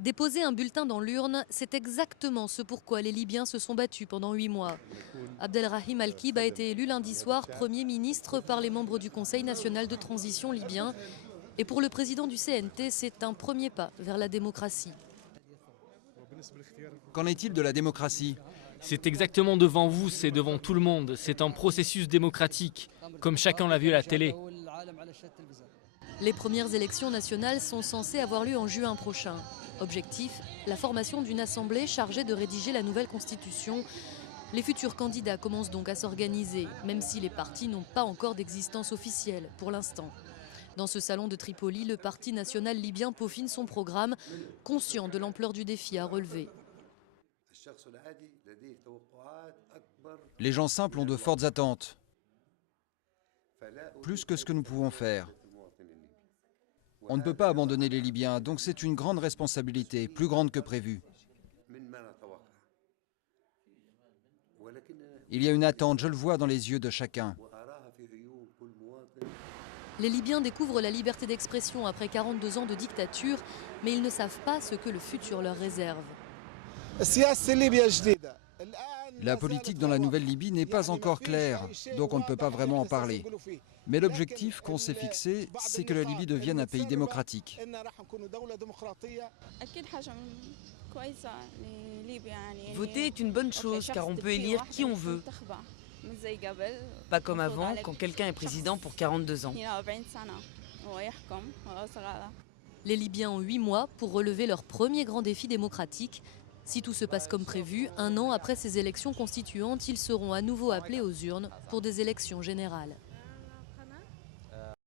Déposer un bulletin dans l'urne, c'est exactement ce pourquoi les Libyens se sont battus pendant 8 mois. Abdelrahim Al-Kib a été élu lundi soir Premier ministre par les membres du Conseil national de transition libyen. Et pour le président du CNT, c'est un premier pas vers la démocratie. Qu'en est-il de la démocratie? C'est exactement devant vous, c'est devant tout le monde. C'est un processus démocratique, comme chacun l'a vu à la télé. Les premières élections nationales sont censées avoir lieu en juin prochain. Objectif, la formation d'une assemblée chargée de rédiger la nouvelle constitution. Les futurs candidats commencent donc à s'organiser, même si les partis n'ont pas encore d'existence officielle pour l'instant. Dans ce salon de Tripoli, le Parti national libyen peaufine son programme, conscient de l'ampleur du défi à relever. Les gens simples ont de fortes attentes, plus que ce que nous pouvons faire. On ne peut pas abandonner les Libyens, donc c'est une grande responsabilité, plus grande que prévu. Il y a une attente, je le vois dans les yeux de chacun. Les Libyens découvrent la liberté d'expression après 42 ans de dictature, mais ils ne savent pas ce que le futur leur réserve. La politique dans la nouvelle Libye n'est pas encore claire, donc on ne peut pas vraiment en parler. Mais l'objectif qu'on s'est fixé, c'est que la Libye devienne un pays démocratique. Voter est une bonne chose car on peut élire qui on veut. Pas comme avant, quand quelqu'un est président pour 42 ans. Les Libyens ont 8 mois pour relever leur premier grand défi démocratique. Si tout se passe comme prévu, 1 an après ces élections constituantes, ils seront à nouveau appelés aux urnes pour des élections générales.